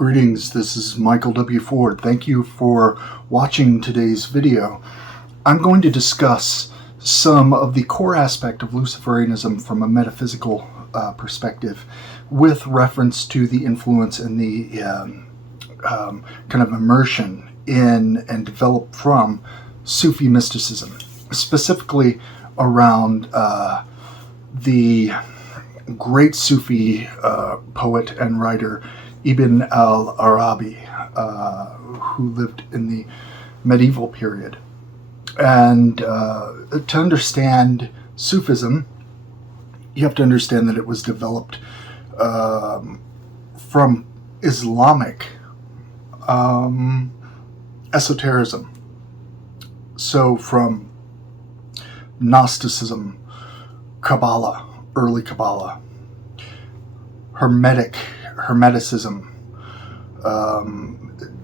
Greetings, this is Michael W. Ford. Thank you for watching today's video. I'm going to discuss some of the core aspect of Luciferianism from a metaphysical perspective with reference to the influence and the kind of immersion in and developed from Sufi mysticism, specifically around the great Sufi poet and writer Ibn al-Arabi, who lived in the medieval period. And to understand Sufism, you have to understand that it was developed from Islamic esotericism. So from Gnosticism, Kabbalah, early Kabbalah, Hermeticism,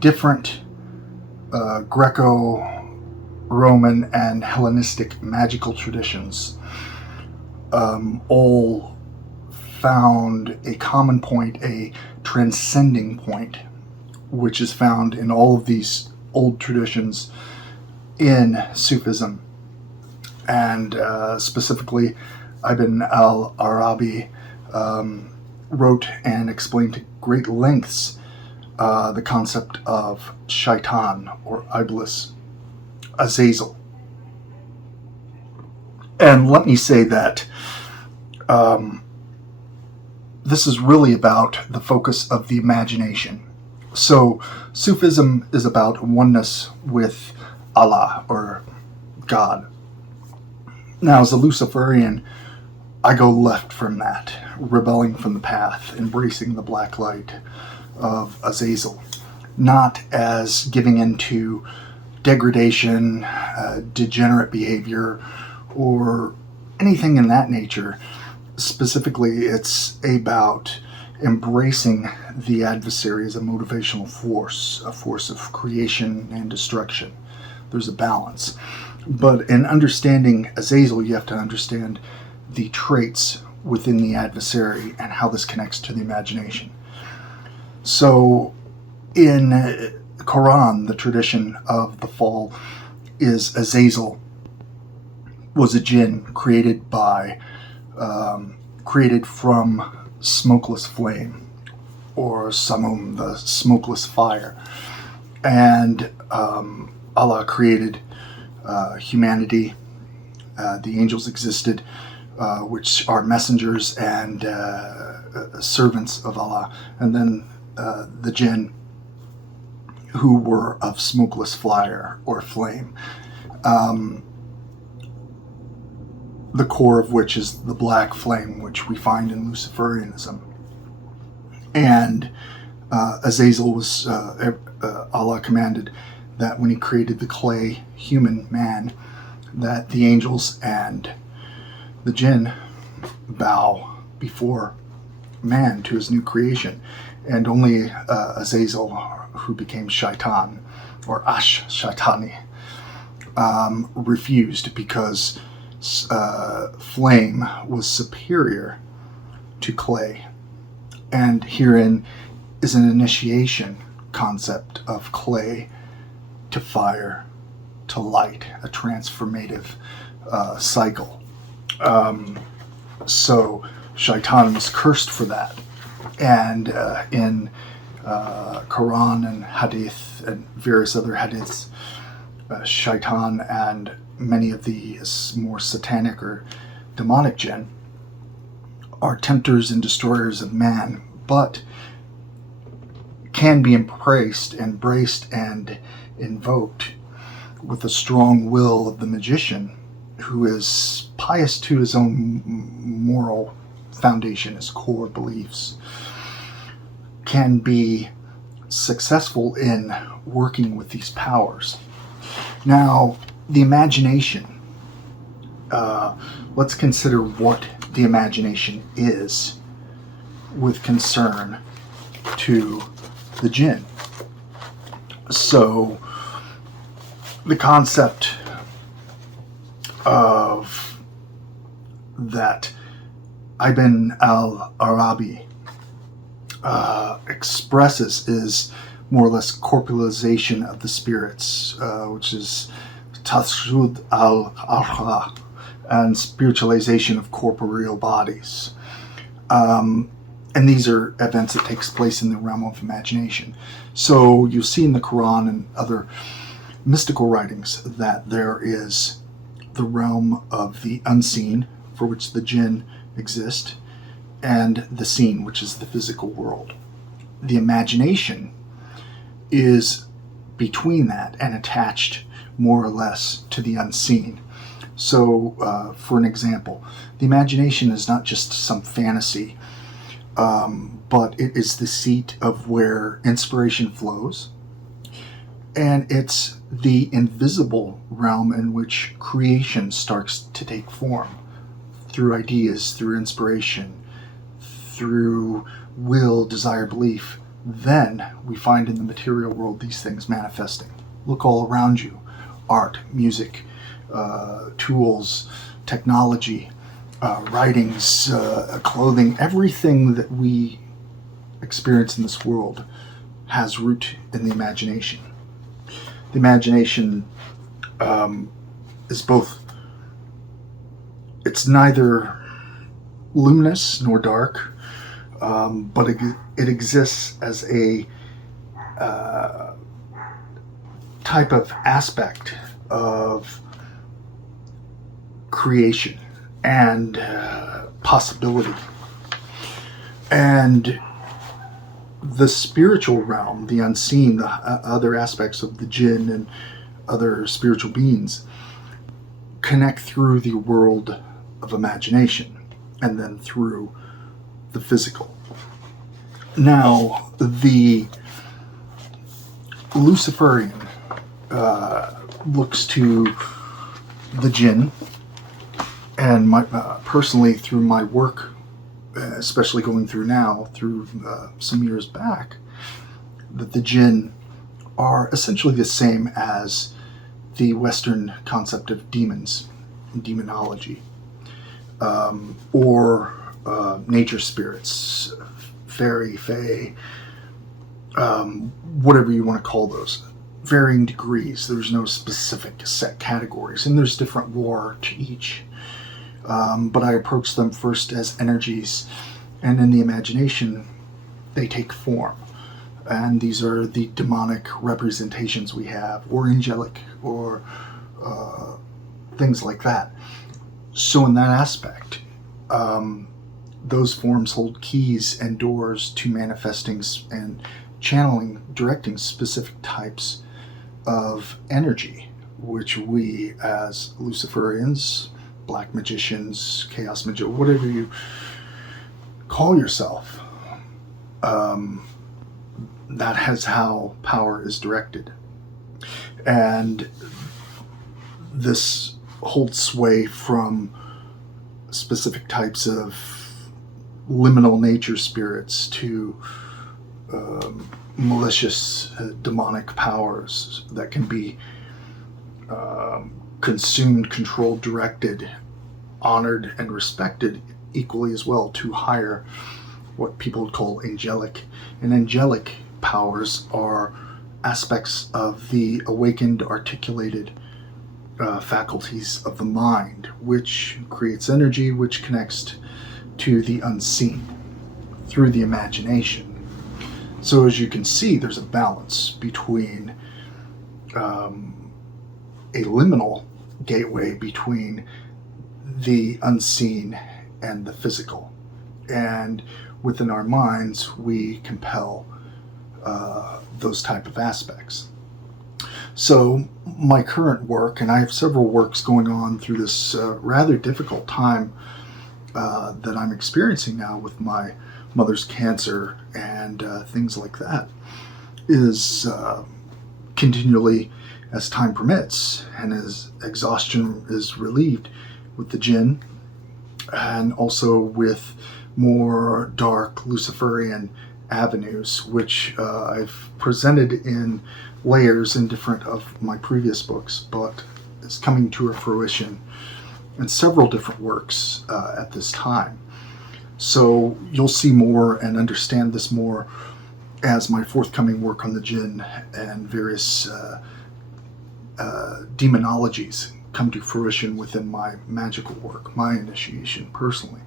different Greco-Roman and Hellenistic magical traditions, all found a common point, a transcending point, which is found in all of these old traditions in Sufism. And specifically, Ibn al-Arabi wrote and explained to great lengths the concept of Shaitan or Iblis, Azazel. And let me say that this is really about the focus of the imagination. So Sufism is about oneness with Allah or God. Now, as a Luciferian, I go left from that, rebelling from the path, embracing the black light of Azazel, not as giving into degradation, degenerate behavior, or anything in that nature. Specifically, it's about embracing the adversary as a motivational force, a force of creation and destruction. There's a balance. But in understanding Azazel, you have to understand the traits within the adversary and how this connects to the imagination. So in Quran, the tradition of the fall is Azazel was a jinn created from smokeless flame, or samum, the smokeless fire. And Allah created humanity. The angels existed, which are messengers and servants of Allah, and then the jinn, who were of smokeless fire or flame, the core of which is the black flame, which we find in Luciferianism. And Azazel was, Allah commanded that when he created the clay human man, that the angels and the jinn bow before man to his new creation. And only Azazel, who became Shaitan, or Shaitani, refused, because flame was superior to clay. And herein is an initiation concept of clay to fire to light, a transformative cycle. So Shaitan was cursed for that. And in Quran and Hadith and various other Hadiths, Shaitan and many of the more satanic or demonic jinn are tempters and destroyers of man, but can be embraced and invoked with the strong will of the magician, who is pious to his own moral foundation, his core beliefs, can be successful in working with these powers. Now, the imagination. Let's consider what the imagination is with concern to the jinn. So, the concept of that Ibn al-Arabi expresses is more or less corporealization of the spirits, which is tashrud al-arha, and spiritualization of corporeal bodies. And these are events that takes place in the realm of imagination. So you see in the Quran and other mystical writings that there is the realm of the unseen, for which the jinn exist, and the seen, which is the physical world. The imagination is between that and attached more or less to the unseen. So, for an example, the imagination is not just some fantasy, but it is the seat of where inspiration flows, and it's the invisible realm in which creation starts to take form through ideas, through inspiration, through will, desire, belief. Then we find in the material world these things manifesting. Look all around you. Art, music, tools, technology, writings, clothing, everything that we experience in this world has root in the imagination. The imagination is both, it's neither luminous nor dark, but it exists as a type of aspect of creation and possibility. And the spiritual realm, the unseen, the other aspects of the jinn and other spiritual beings connect through the world of imagination and then through the physical. Now, the Luciferian looks to the jinn, and personally through my work, especially going through now, through some years back, that the jinn are essentially the same as the Western concept of demons, demonology, or nature spirits, fairy, fae, whatever you want to call those. Varying degrees. There's no specific set categories, and there's different lore to each. But I approach them first as energies, and in the imagination, they take form. And these are the demonic representations we have, or angelic, or things like that. So in that aspect, those forms hold keys and doors to manifesting and channeling, directing specific types of energy, which we as Luciferians, black magicians, chaos magicians, whatever you call yourself, that has how power is directed. And this holds sway from specific types of liminal nature spirits to malicious demonic powers that can be consumed, controlled, directed, honored, and respected equally as well to higher, what people would call angelic. And angelic powers are aspects of the awakened, articulated faculties of the mind, which creates energy, which connects to the unseen through the imagination. So as you can see, there's a balance between a liminal gateway between the unseen and the physical. And within our minds, we compel those type of aspects. So my current work, and I have several works going on through this rather difficult time that I'm experiencing now with my mother's cancer and things like that, is continually, as time permits and as exhaustion is relieved, with the jinn, and also with more dark Luciferian avenues, which I've presented in layers in different of my previous books, but it's coming to a fruition in several different works at this time. So you'll see more and understand this more as my forthcoming work on the jinn and various demonologies come to fruition within my magical work, my initiation personally.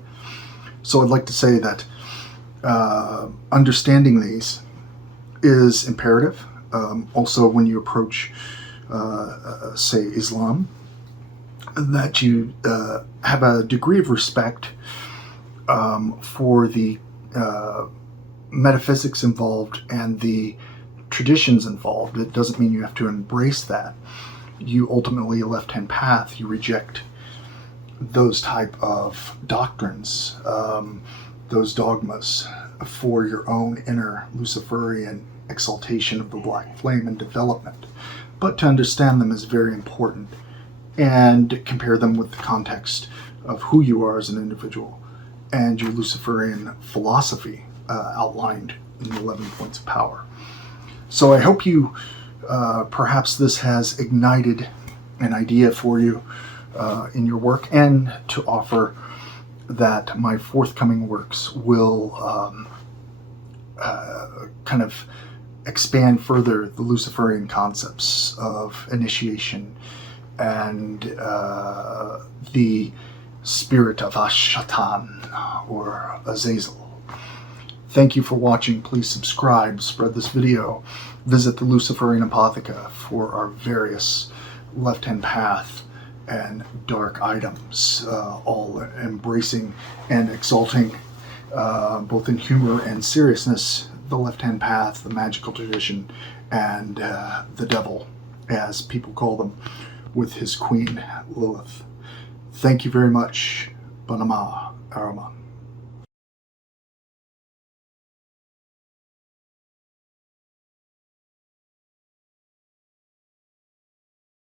So I'd like to say that understanding these is imperative. Also, when you approach, say, Islam, that you have a degree of respect for the metaphysics involved and the traditions involved. It doesn't mean you have to embrace that. You ultimately, a left-hand path, you reject those type of doctrines, those dogmas, for your own inner Luciferian exaltation of the black flame and development. But to understand them is very important, and compare them with the context of who you are as an individual and your Luciferian philosophy outlined in the 11 points of power. So I hope you, perhaps this has ignited an idea for you in your work, and to offer that my forthcoming works will kind of expand further the Luciferian concepts of initiation and the spirit of Shaitan or Azazel. Thank you for watching. Please subscribe, spread this video, visit the Luciferian Apotheca for our various left-hand path and dark items, all embracing and exalting, both in humor and seriousness, the left-hand path, the magical tradition, and the devil, as people call them, with his queen Lilith. Thank you very much. Banama Araman.